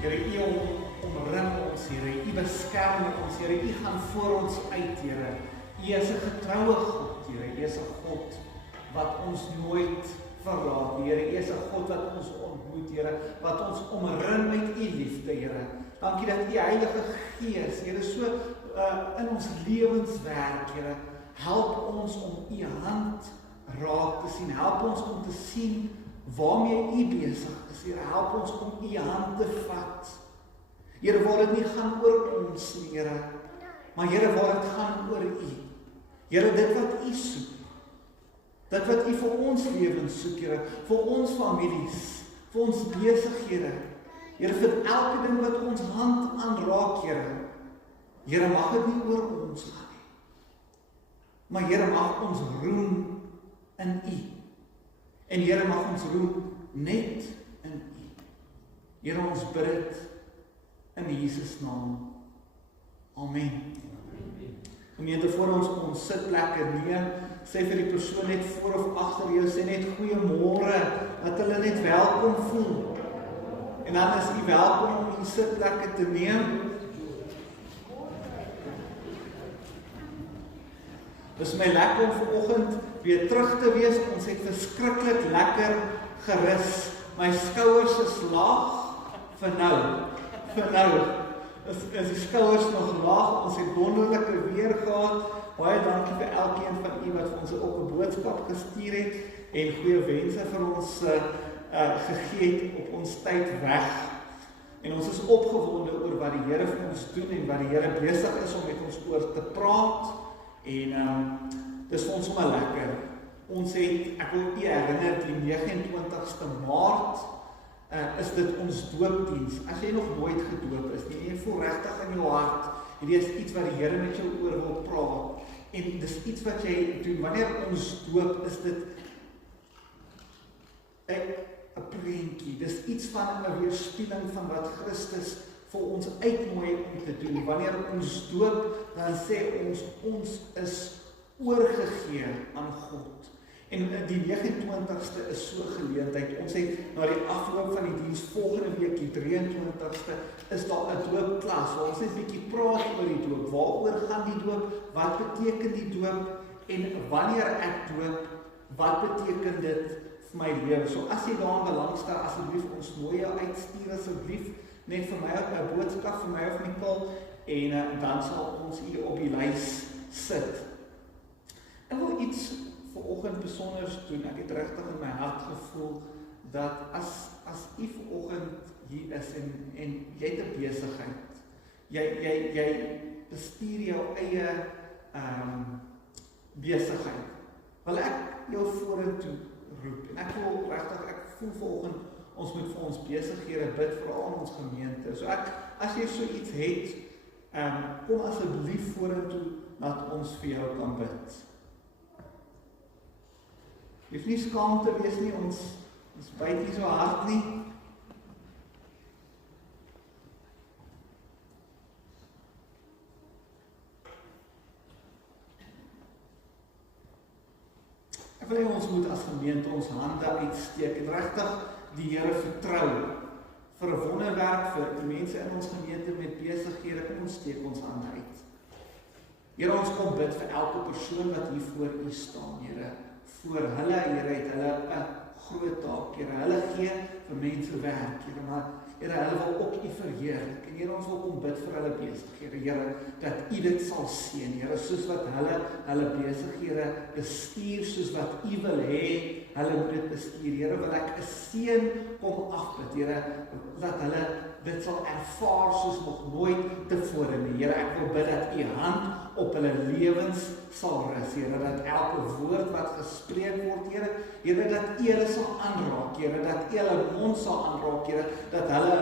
Here, U omring ons, Here, U beskerm ons, Here, U gaan voor ons uit, Here. U is 'n getroue God, Here, U is 'n God wat ons nooit verlaat, Here, U is 'n God wat ons ontmoet, Here, wat ons omring met U liefde, Here. Dankie dat U Heilige Gees, Here, so in ons lewens werk, Here. Help ons om U hand raak te sien, help ons om te sien waarmee U besig is, Here, help ons om U hand te vat. Here, waar dit nie gaan oor ons nie, Here, maar Here, waar dit gaan oor U. Here, dit wat U soek, dit wat U vir ons lewens soek, Here, vir ons families, vir ons besighede, Here, vir elke ding wat ons hand aanraak, Here. Here, mag dit nie oor ons gaan nie, maar Here, mag ons roem in U. En Here, mag ons roem net in U. Here, ons bid dit in Jesus naam. Amen. Gemeente, voor ons sitplekke neem, sê vir die persoon net voor of agter jou, sê net goeiemôre, dat hulle net welkom voel. En dan is U welkom om die sitplekke te neem. Dit is my lekker om vanoggend weer terug te wees. Ons het verskriklik lekker gerus. My skouers is laag vir nou. Vir nou is die skouers nog laag. Ons het wonderlike weer gehad. Baie dankie vir elkeen van U wat vir ons ook 'n boodskap gestuur het en goeie wense vir ons gegee het op ons tyd weg. En ons is opgewonde oor wat die Here vir ons doen en wat die Here besig is om met ons oor te praat. En dis vir ons sommer lekker. Ons het, ek wil U herinner, die 29ste Maart is dit ons doopdiens. As jy nog nooit gedoop is, jy voel regtig in jou hart, hierdie is iets wat die Here met jou oor wil praat. En dis iets wat jy doen. Wanneer ons doop, is dit 'n prentjie. Dis iets van 'n weerspieëling van wat Christus vir ons uitnooi om te doen. Wanneer ons doop, dan sê ons is oorgegee aan God. En die 29ste is so 'n geleentheid. Ons het na die afloop van die diens volgende week, die 23ste, is daar 'n doopklas waar ons net 'n bietjie praat oor die doop. Waaroor gaan die doop? Wat beteken die doop? En wanneer ek doop, wat beteken dit vir my lewe? So as jy daarin belangstel, asseblief ons nooi jou uitstuur asseblief net vir my 'n boodskap vir my of Nicole en dan sal ons U op die lys sit. Ek wil iets vanoggend besonders doen. Ek het regtig in my hart gevoel dat as U vanoggend hier is en jy het 'n besigheid, jy bestuur jou eie besigheid, wil ek jou vorentoe roep. En ek voel vanoggend ons moet vir ons besighede bid, veral in ons gemeente. So as jy so iets het, kom asseblief vorentoe dat ons vir jou kan bid. Jy hoef nie skaam te wees nie, ons byt nie so hard nie. Ek wil hê ons moet as gemeente ons hande uitsteek en regtig die Here vertrou vir 'n wonderwerk vir die mense in ons gemeente met besighede. Kom ons steek ons hande uit. Here, ons kom bid vir elke persoon wat hier voor U staan, Here. Voor hulle, Here, het hulle 'n groot taak, Here. Hulle gee vir mense werk, Here, maar Here, hulle wil ook U verheerlik. En Here, ons wil kom bid vir hulle besighede, Here, dat U dit sal seën, Here, soos wat hulle besighede bestuur, soos wat U wil hê hulle moet dit bestuur. Here, wil ek 'n seën kom afbid, Here, dat hulle dit sal ervaar soos nog nooit tevore nie. Here, ek wil bid dat U hand op hulle lewens sal rus, Here, dat elke woord wat gespreek word, Here, dat U hulle sal aanraak, Here, dat U hulle mond sal aanraak, Here, dat hulle,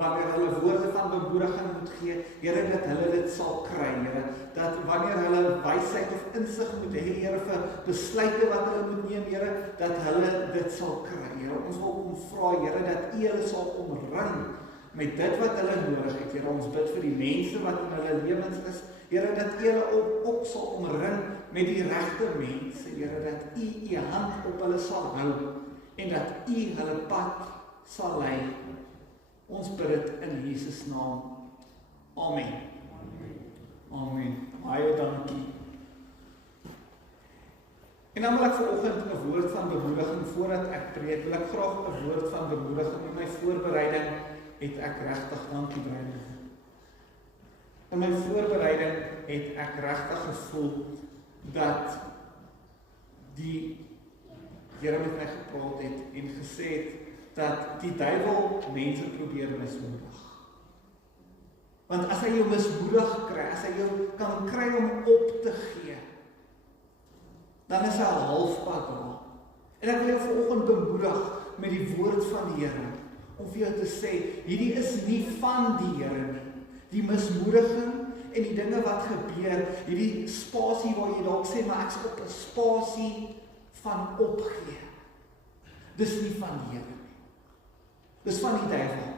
wanneer hulle woorde van bemoediging moet gee, Here, dat hulle dit sal kry, Here, dat wanneer hulle wysheid of insig moet hê, Here, vir besluite wat hulle moet neem, Here, dat hulle dit sal kry, Here. Ons wil kom vra, Here, dat U hulle sal omring met dit wat hulle nodig het, Here. Ons bid vir die mense wat in hulle lewens is, Here, dat U hulle ook sal omring met die regte mense, Here, dat U hand op hulle sal hou en dat U hulle pad sal lei. Ons bid dit in Jesus naam. Amen. Amen. Baie dankie. En dan wil ek vanoggend 'n woord van bemoediging voordat ek preek. Wil ek graag 'n woord van bemoediging. In my voorbereiding het ek regtig, dankie Brian. In my voorbereiding het ek regtig gevoel dat die Here met my gepraat het en gesê het dat die duiwel mense probeer mismoedig. Want as hy jou mismoedig kry, as hy jou kan kry om op te gee, dan is hy halfpad daar. En ek wil jou vanoggend bemoedig met die woord van die Here, om vir jou te sê, hierdie is nie van die Here nie. Die mismoediging en die dinge wat gebeur, hierdie spasie waar jy dalk sê, maar ek is op 'n spasie van opgee. Dis nie van die Here nie. Dis van die duiwel.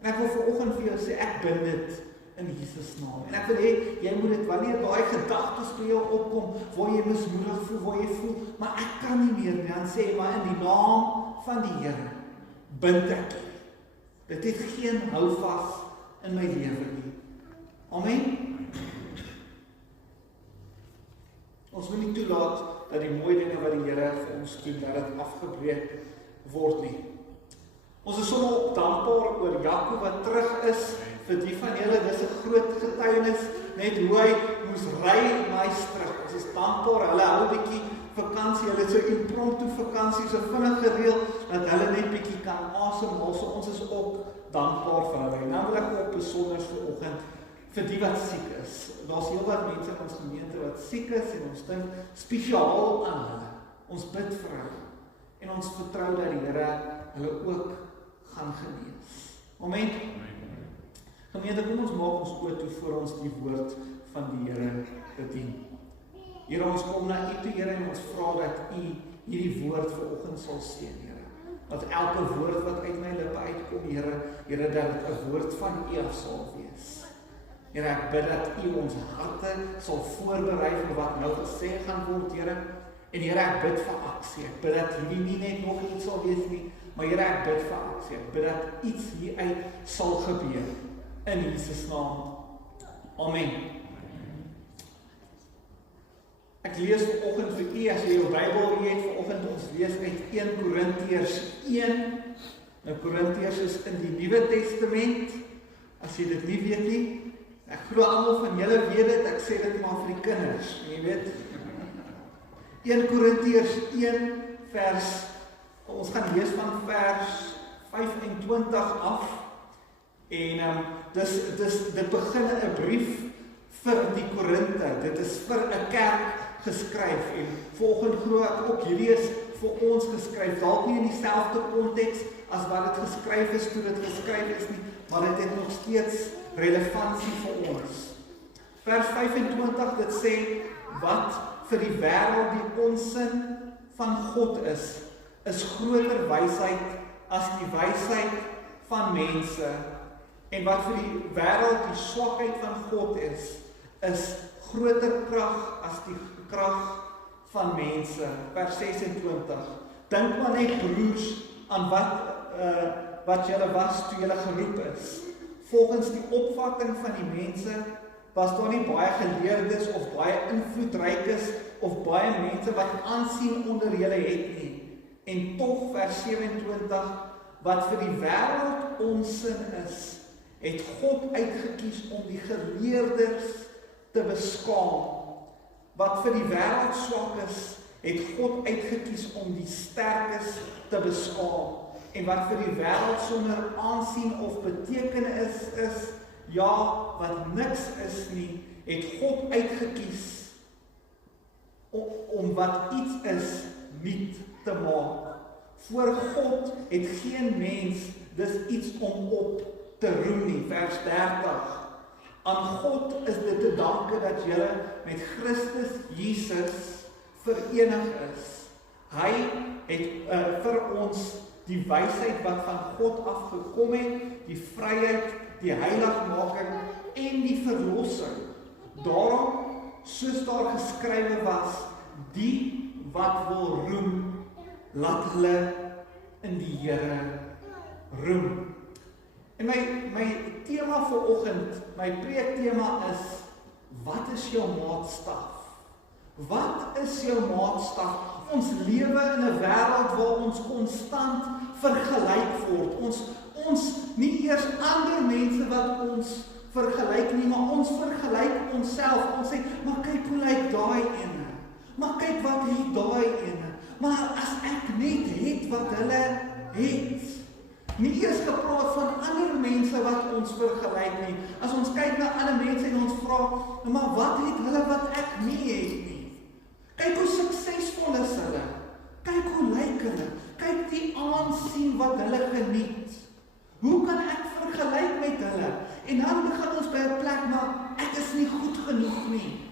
En ek wil vanoggend vir jou sê, ek bind dit in Jesus naam. En ek wil hê, jy moet dit, wanneer daai gedagtes by jou opkom, waar jy mismoedig voel, waar jy voel, maar ek kan nie meer nie, dan sê, maar in die naam van die Here, bind ek. Dit het geen houvas in my lewe nie. Amen. Ons moet nie toelaat dat die mooi dinge wat die Here vir ons doen, dat dit afgebreek word nie. Ons is sommer dankbaar oor Jakob wat terug is. Vir die van julle, dis 'n groot getuienis, net hoe hy moes ry na huis terug. Ons is dankbaar, hulle hou 'n bietjie vakansie, hulle het so impromptu vakansie, so vinnig gereël, dat hulle net bietjie kan asemhaal, so ons is ook dankbaar vir hulle. En nou wil ek ook besonder vanoggend vir die wat siek is. Daar's heelwat mense in ons gemeente wat siek is, en ons dink spesiaal aan hulle. Ons bid vir hulle, en ons vertrou dat die Here hulle ook gaan genees. Amen. Gemeente, kom ons maak ons oë toe voor ons die woord van die Here bedien. Here, ons kom na U toe, Here, en ons vra dat U hierdie woord vanoggend sal seën, Here. Dat elke woord wat uit my lippe uitkom, Here, dat dit 'n woord van U af sal wees. Here, ek bid dat U ons harte sal voorberei vir wat nou gesê gaan word, Here. En Here, ek bid vir aksie. Ek bid dat hierdie nie net nog iets sal wees nie, maar Here, ek bid vir aksie. Ek bid dat iets hieruit sal gebeur. In Jesus naam. Amen. Ek lees vanoggend vir u, as jy jou Bybel het vanoggend, ons lees uit 1 Korintiërs 1. Nou Korintiërs is in die Nuwe Testament, as jy dit nie weet nie. Ek glo almal van julle weet dit, ek sê dit maar vir die kinders, jy weet. 1 Korintiërs 1 vers, ons gaan lees van vers 25 af. En dit begin 'n brief vir die Korinte. Dit is vir 'n kerk geskryf. En volgens glo ek ook hierdie is vir ons geskryf. Dalk nie in dieselfde konteks as wat dit geskryf is toe dit geskryf is nie, maar dit het nog steeds relevantie vir ons. Vers 25, dit sê, wat vir die wêreld die onsin van God is groter wysheid as die wysheid van mense. En wat vir die wêreld die swakheid van God is groter krag as die krag van mense. Vers 26. Dink maar net broers aan wat julle was toe julle geroep is. Volgens die opvatting van die mense was daar nie baie geleerdes of baie invloedrykes of baie mense wat aansien onder julle het nie. En tog vers 27, wat vir die wêreld onsin is, het God uitgekies om die geleerdes te beskaam. Wat vir die wêreld swak is, het God uitgekies om die sterkes te beskaam. En wat vir die wêreld sonder aansien of betekenis is, ja, wat niks is nie, het God uitgekies om wat iets is niet te maak. Voor God het geen mens dus iets om op te roem nie. Vers 30. Aan God is dit te danke dat julle met Christus Jesus verenig is. Hy het vir ons die wysheid wat van God afgekom het, die vryheid, die heiligmaking en die verlossing. Daarom, soos daar geskrywe was, die wat wil roem, laat hulle in die Here roem. En my tema vir oggend, my preektema is, wat is jou maatstaf? Wat is jou maatstaf? Ons lewe in 'n wêreld waar ons konstant vergelyk word. Ons nie eers ander mense wat ons vergelyk nie, maar ons vergelyk onsself. Ons sê, maar kyk hoe lyk daai ene. Maar kyk wat het daai ene. Maar as ek net het wat hulle het. Nie eers gepraat van ander mense wat ons vergelyk nie. As ons kyk na ander mense en ons vra, maar wat het hulle wat ek nie het nie? Kyk hoe suksesvol is hulle. Kyk hoe lyk hulle. Kyk die aansien wat hulle geniet. Hoe kan ek vergelyk met hulle? En dan begin ons by 'n plek, maar ek is nie goed genoeg nie.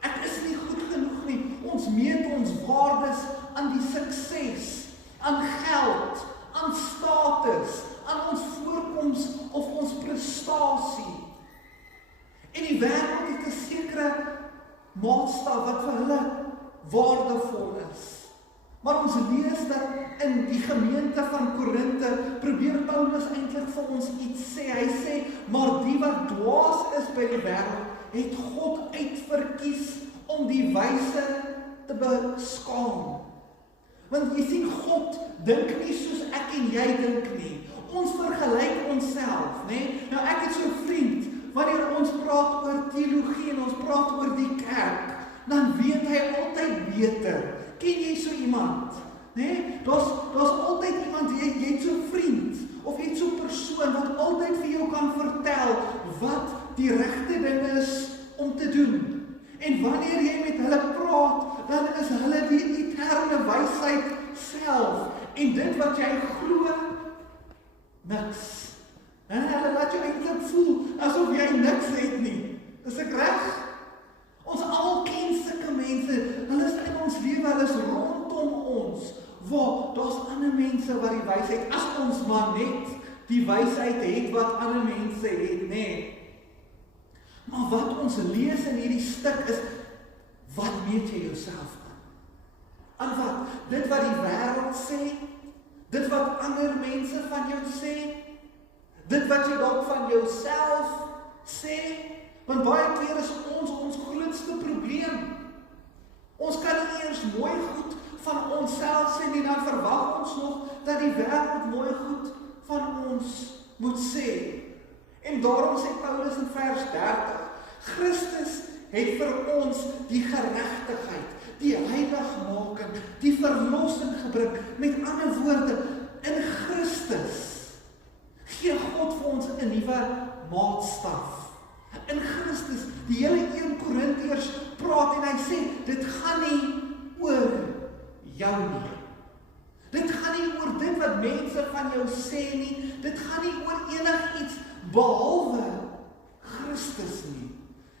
Ek is nie goed genoeg nie. Ons meet ons waardes aan die sukses, aan geld, aan status, aan ons voorkoms of ons prestasie. En die wêreld het 'n sekere maatstaf wat vir hulle waardevol is. Maar ons lees dat in die gemeente van Korinthe probeer Paulus eintlik vir ons iets sê. Hy sê, maar die wat dwaas is by die wêreld, het God uitverkies om die wyse te beskaam. Want jy sien, God dink nie soos ek en jy dink nie. Ons vergelyk onsself, né? Nou ek het so 'n vriend, wanneer ons praat oor teologie en ons praat oor die kerk, dan weet hy altyd beter. Ken jy so iemand? Nee? Daar's altyd iemand, jy het so 'n vriend, of jy het so 'n persoon wat altyd vir jou kan vertel wat die regte ding is om te doen. En wanneer jy met hulle praat, dan is hulle die eterne wysheid self. En dit wat jy glo, niks. En hulle laat jou eintlik voel asof jy niks het nie. Is ek reg? Ons almal ken sulke mense. Hulle is in ons lewe, hulle is rondom ons. Waar daar's ander mense wat die wysheid, as ons maar net die wysheid het wat ander mense het, nê. Maar wat ons lees in hierdie stuk is, wat meet jy jouself aan? Aan wat? Dit wat die wêreld sê, dit wat ander mense van jou sê, dit wat jy dalk van jouself sê, want baie keer is ons grootste probleem. Ons kan nie eers mooi goed van onsself sê nie, dan verwag ons nog dat die wêreld mooi goed van ons moet sê. En daarom sê Paulus in vers 30, Christus het vir ons die geregtigheid, die heiligmaking, die verlossing gebring. Met ander woorde, in Christus gee God vir ons 'n nuwe maatstaf. In Christus, die hele 1 Korintiërs praat en hy sê, dit gaan nie oor jou nie. Dit gaan nie oor dit wat mense van jou sê nie. Dit gaan nie oor enigiets behalwe Christus nie.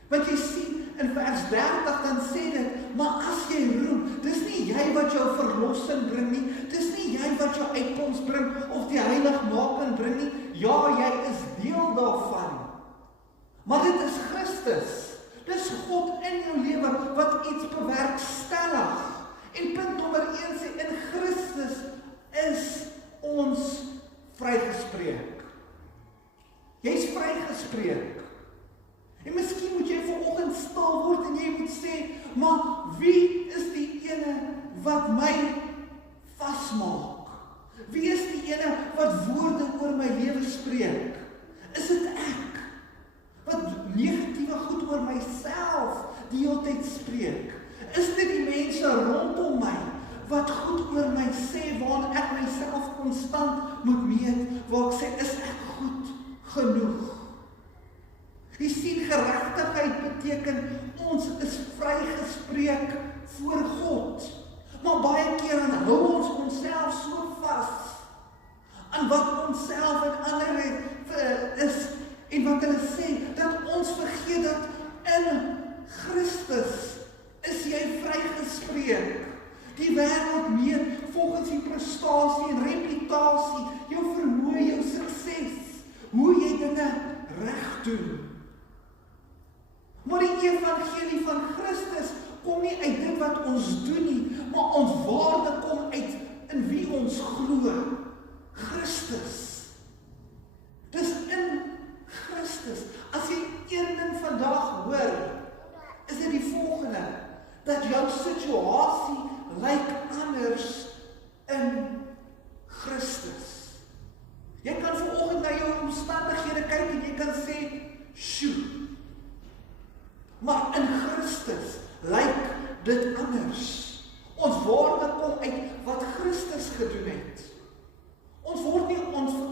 Want jy sien, in vers 30 dan sê dit, maar as jy roem, dis nie jy wat jou verlossing bring nie, dis nie jy wat jou uitkoms bring, of die heiligmaking bring nie, ja, jy is deel daarvan. Maar dit is Christus, dis God in jou lewe, wat iets bewerkstellig. En punt nommer 1 sê, in Christus is ons vrygespreek. Jy's vrygespreek. En miskien moet jy vanoggend stil word en jy moet sê, maar wie is die ene wat my vasmaak? Wie is die ene wat woorde oor my lewe spreek? Is dit ek? Wat negatiewe goed oor myself die hele tyd spreek? Is dit die mense rondom my wat goed oor my sê, waarin ek myself konstant moet meet, waar ek sê, is ek goed genoeg? Jy sien, geregtigheid beteken, ons is vrygespreek voor God. Maar baie keer dan hou ons onsself so vas aan wat onsself en ander is, en wat hulle sê, dat ons vergeet dat in Christus is jy vrygespreek. Die wêreld meet volgens die prestasie en reputasie, jou vermoë, jou sukses, hoe jy dinge reg doen. Maar die evangelie van Christus kom nie uit dit wat ons doen nie, maar ons waarde kom uit in wie ons glo. Christus. Dis situasie lyk anders in Christus. Jy kan vanoggend na jou omstandighede kyk en jy kan sê, sjoe, maar in Christus lyk dit anders. Ons waarde kom uit wat Christus gedoen het. Ons word nie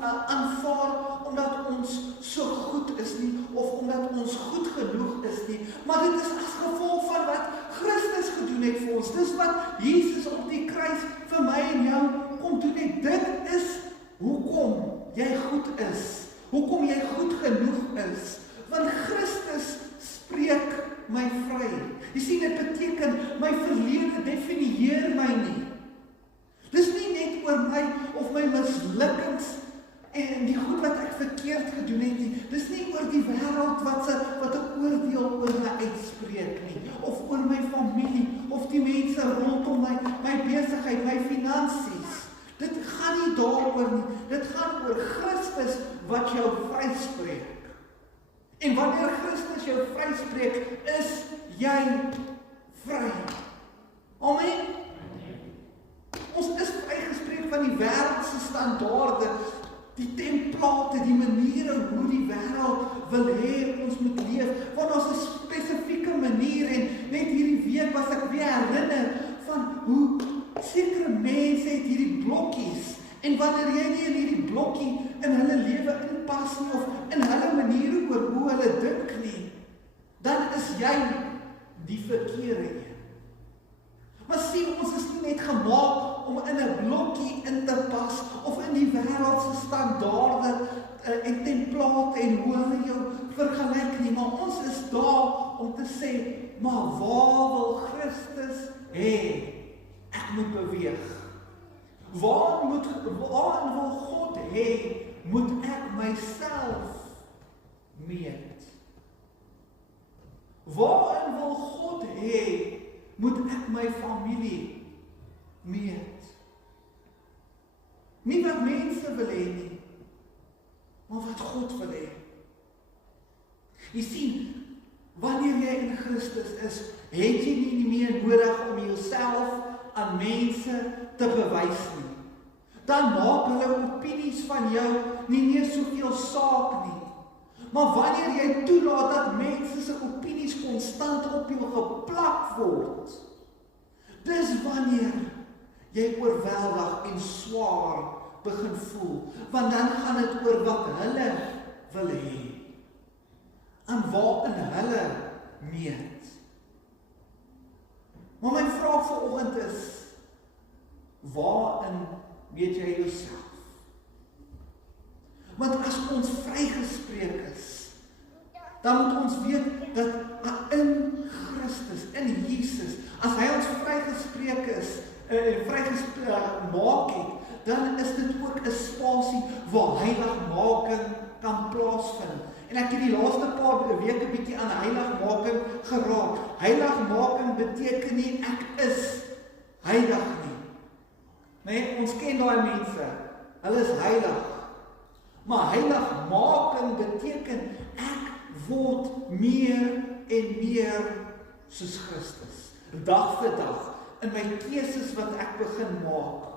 aanvaar omdat ons so goed is nie, of omdat ons goed genoeg is nie, maar dit is as gevolg van wat Christus gedoen het vir ons. Dis wat Jesus op die kruis vir my en jou kom doen het. Dit is hoekom jy goed is, hoekom jy goed genoeg is, want Christus spreek my vry. Jy sien, dit beteken, my verlede definieer my nie. Dis nie net oor my of my mislukkings en die goed wat ek verkeerd gedoen het nie. Dis nie oor die wêreld wat 'n oordeel oor my uitspreek nie, of oor my familie, of die mense rondom my besigheid, my finansies. Dit gaan nie daaroor nie. Dit gaan oor Christus wat jou vryspreek. En wanneer Christus jou vryspreek, is jy vry. Amen. Ons is vrygespreek van die wêreldse standaarde, die template, die maniere hoe die wêreld wil hê ons moet leef, want ons is 'n spesifieke manier. En net hierdie week was ek weer herinner van hoe sekere mense het hierdie blokkies, en wanneer jy nie in hierdie blokkie in hulle lewe inpas nie, of in hulle maniere oor hoe hulle dink nie, dan is jy die verkeerde een. Maar sien, ons is nie net gemaak om in 'n blokkie in te pas, of in die wêreldse standaarde en template en hoe hulle jou vergelyk nie, maar ons is daar om te sê, maar waar wil Christus hê ek moet beweeg? Waarin wil God hê moet ek myself meet? Waarin wil God hê moet ek my familie meet? Nie wat mense wil hê nie, maar wat God wil hê. Jy sien, wanneer jy in Christus is, het jy nie meer nodig om jouself aan mense te bewys nie. Dan maak hulle opinies van jou nie meer soveel saak nie. Maar wanneer jy toelaat dat mense se opinies konstant op jou geplak word, dis wanneer jy oorweldig en swaar begin voel, want dan gaan dit oor wat hulle wil hê, en waarin hulle meet. Maar my vraag vanoggend is, waarin weet jy jouself? Want as ons vrygespreek is, dan moet ons weet dat in Christus, in Jesus, as hy ons vrygespreek is, maak het, dan is dit ook 'n spasie waar heiligmaking kan plaasvind. En ek het die laaste paar weke bietjie aan heiligmaking geraak. Heiligmaking beteken nie ek is heilig nie. Nee, ons ken daai mense. Hulle is heilig. Maar heiligmaking beteken ek word meer en meer soos Christus. Dag vir dag, in my keuses wat ek begin maak,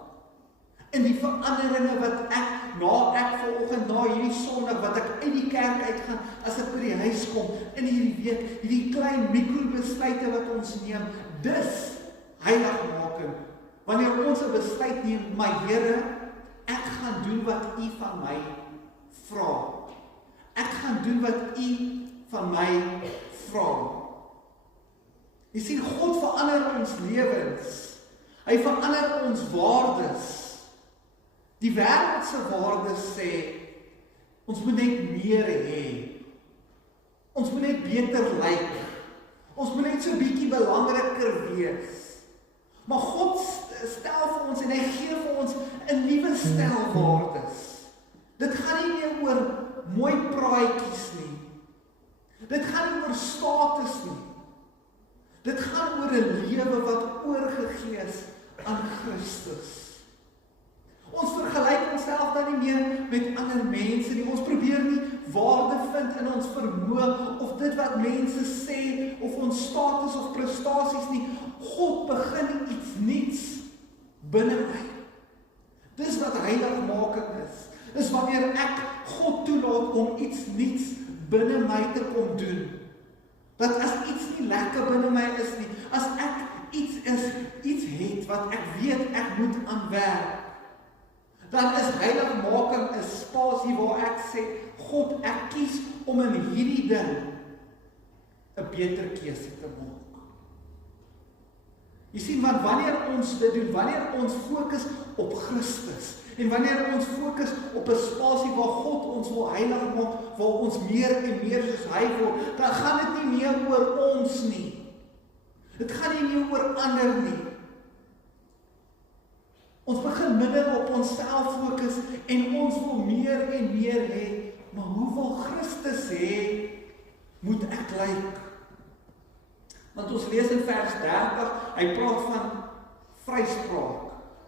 in die veranderinge wat ek vanoggend na hierdie Sondag wat ek uit die kerk uitgaan, as ek by die huis kom, in hierdie week, hierdie klein mikrobesluite wat ons neem, dis heiligmaking. Wanneer ons 'n besluit neem, my Here, ek gaan doen wat U van my vra. Ek gaan doen wat U van my vra. Jy sien, God verander ons lewens. Hy verander ons waardes. Die wêreldse waardes sê, ons moet net meer hê. Ons moet net beter lyk. Ons moet net so bietjie belangriker wees. Maar God stel vir ons en hy gee vir ons 'n nuwe stel waardes. Dit gaan nie meer oor mooi praatjies nie. Dit gaan nie oor status nie. Dit gaan oor 'n lewe wat oorgegee is aan Christus. Ons vergelyk onsself dan nie meer met ander mense nie. Ons probeer nie waarde vind in ons vermoë of dit wat mense sê of ons status of prestasies nie. God begin iets nuuts binne my. Dis wat heiligmaking is. Dis wanneer ek God toelaat om iets nuuts binne my te kom doen. Dat as iets nie lekker binne my is nie, as ek iets het wat ek weet ek moet aan werk, dan is heiligmaking 'n spasie waar ek sê, God, ek kies om in hierdie ding 'n beter keuse te maak. Jy sien, want wanneer ons dit doen, wanneer ons fokus op Christus, en wanneer ons fokus op 'n spasie waar God ons wil heilig maak, waar ons meer en meer soos hy word, dan gaan dit nie meer oor ons nie. Dit gaan nie meer oor ander nie. Ons begin minder op onsself fokus en ons wil meer en meer hê, maar hoe wil Christus hê moet ek lyk? Want ons lees in vers 30, hy praat van vryspraak,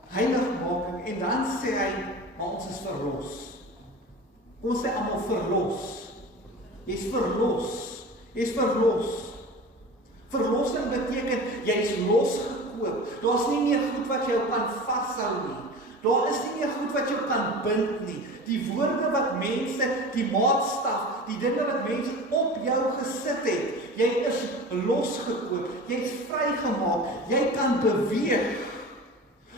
heiligmaking, en dan sê hy, maar ons is verlos. Ons sê almal verlos. Jy's verlos. Jy's verlos. Verlossing beteken, jy's losgekoop. Daar's nie meer goed wat jou kan vashou nie. Daar is nie meer goed wat jou kan bind nie. Die woorde wat mense, die maatstaf, die dinge wat mense op jou gesit het, jy is losgekoop, jy is vrygemaak, jy kan beweeg.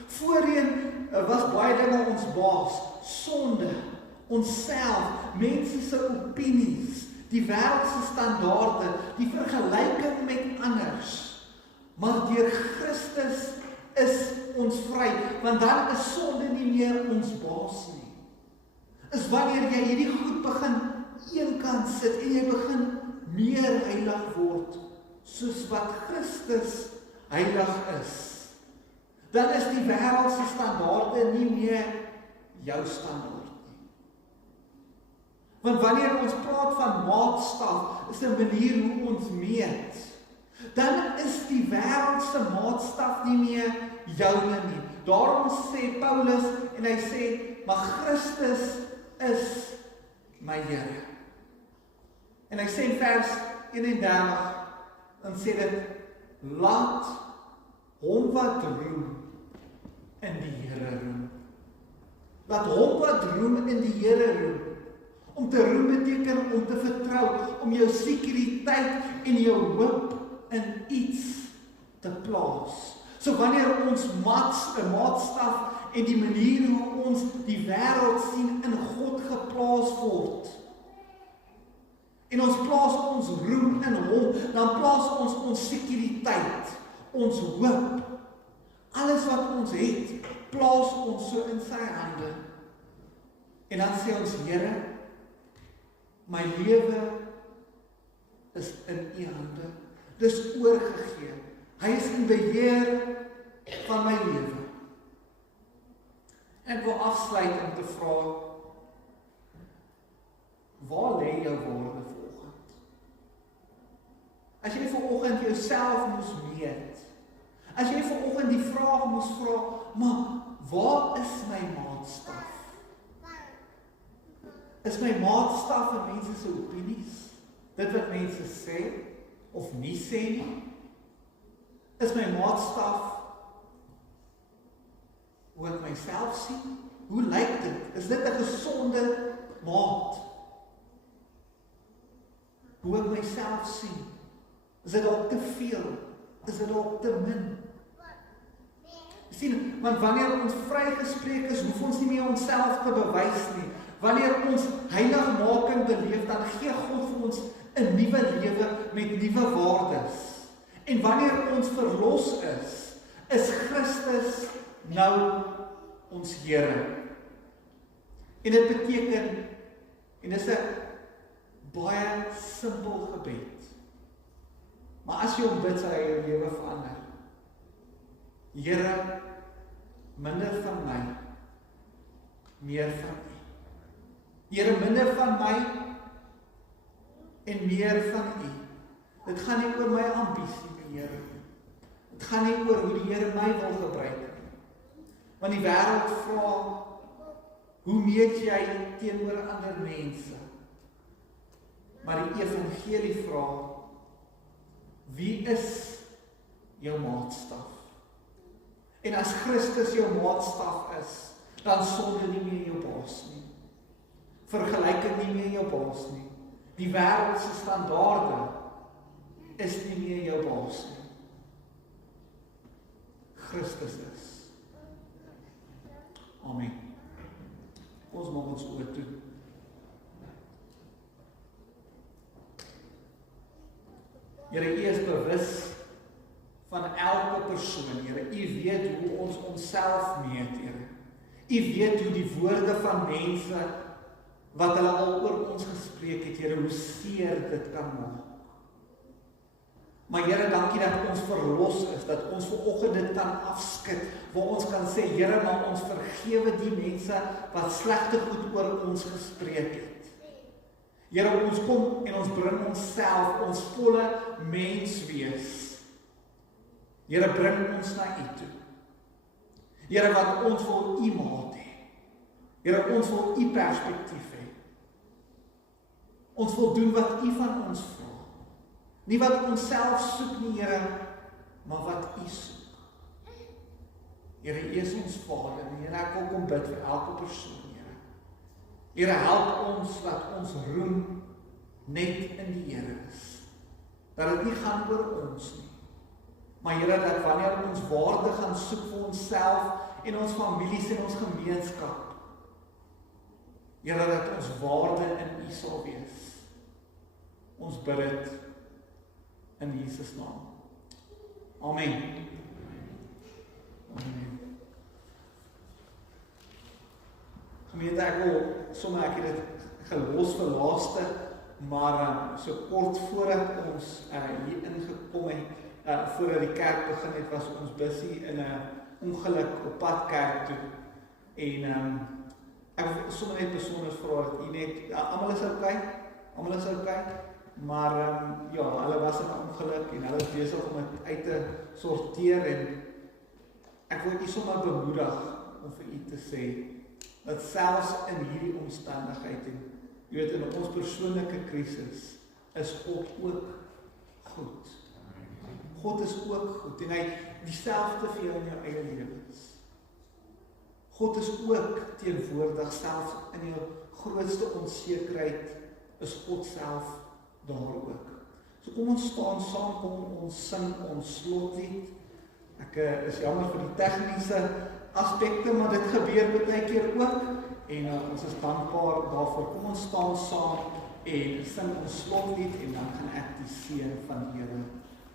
Voorheen was baie dinge ons baas, sonde, onsself, mense se opinies, die wêreldse standaarde, die vergelyking met anders. Maar deur Christus is ons vry, want dan is sonde nie meer ons baas nie. Is wanneer jy hierdie goed begin eenkant sit en jy begin meer heilig word, soos wat Christus heilig is. Dan is die wêreldse standaarde nie meer jou standaard nie. Want wanneer ons praat van maatstaf, is 'n manier hoe ons meet. Dan is die wêreldse maatstaf nie meer joune nie. Daarom sê Paulus, en hy sê, maar Christus is my Here. En hy sê in vers 31, dan sê dit, laat hom wat roem in die Here roem. Laat hom wat roem in die Here roem. Om te roem beteken om te vertrou, om jou sekuriteit en jou hoop in iets te plaas. So wanneer ons maatstaf en die manier hoe ons die wêreld sien in God geplaas word, en ons plaas ons roem in hom, dan plaas ons sekuriteit, ons hoop, alles wat ons het, plaas ons so in sy hande. En dan sê ons, Here, my lewe is in u hande. Dis oorgegee. Hy is in beheer van my lewe. Ek wil afsluit om te vra, waar lê jou woorde vanoggend? As jy vanoggend jouself moes meet, as jy vanoggend die vraag moes vra, maar waar is my maatstaf? Is my maatstaf in mense se opinies? Dit wat mense sê of nie sê nie? Is my maatstaf hoe ek myself sien? Hoe lyk dit? Is dit 'n gesonde maat? Hoe ek myself sien? Is dit dalk te veel? Is dit dalk te min? Sien, want wanneer ons vrygespreek is, hoef ons nie meer onsself te bewys nie. Wanneer ons heiligmaking beleef, dan gee God vir ons 'n nuwe lewe met nuwe waardes. En wanneer ons verlos is Christus nou ons Here. En dit beteken, en dit is 'n baie simpel gebed, maar as jy hom bid, sal hy jou lewe verander. Here, minder van my, meer van U. Here, minder van my en meer van U. Dit gaan nie oor my ambisie nie, Here. Dit gaan nie oor hoe die Here my wil gebruik nie. Want die wêreld vra, hoe meet jy teenoor ander mense? Maar die evangelie vra, wie is jou maatstaf. En as Christus jou maatstaf is, dan sonde nie meer jou baas nie. Vergelyking nie meer jou baas nie. Die wêreld se standaarde is nie meer jou baas nie. Christus is. Amen. Ons maak ons oor toe. Here, U is bewus van elke persoon, Here. U weet hoe ons onsself meet, Here. U weet hoe die woorde van mense wat hulle al oor ons gespreek het, Here, hoe seer dit kan maak. Maar Here, dankie dat ons verlos is, dat ons vanoggend dit kan afskud, waar ons kan sê, Here, maar ons vergewe die mense wat slegte goed oor ons gespreek het. Here, ons kom en ons bring onsself, ons volle menswees. Here, bring ons na U toe. Here, wat ons wil U maat hê. Here, ons wil U perspektief hê. Ons wil doen wat U van ons vra. Nie wat ons self soek nie, Here, maar wat U soek. Here, U is ons Vader, en Here, ek wil kom bid vir elke persoon, Here. Here, help ons dat ons roem net in die Here is. Dat dit nie gaan oor ons nie. Maar Here, dat wanneer ons waarde gaan soek vir onsself en ons families en ons gemeenskap, Here, dat ons waarde in U sal wees. Ons bid dit in Jesus naam. Amen. Amen. Gemeente, ek wil sommer ek het dit gelos vir laaste, maar so kort voordat ons hier ingekom het, voordat die kerk begin het, was ons busy in 'n ongeluk op pad kerk toe. En ek wil sommer net besonder vra dat u net, almal is okay? Almal is okay? Maar ja, hulle was in 'n ongeluk en hulle is besig om dit uit te sorteer en ek wil u sommer bemoedig om vir u te sê dat selfs in hierdie omstandigheid en jy weet in ons persoonlike krisis is God ook goed. God is ook goed en hy dieselfde vir jou in jou eie lewens. God is ook teenwoordig selfs in jou grootste onsekerheid is God self daar ook. So kom ons staan saam, kom ons sing ons slotlied. Ek is jammer vir die tegniese aspekte, maar dit gebeur baie keer ook en ons is dankbaar daarvoor. Kom ons staan saam en sing ons slotlied en dan gaan ek die seën van die Here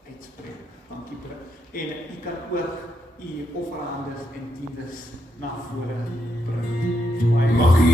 uitspreek. Dankie bro. En u kan ook u offerhandes en tiendes na vore bring.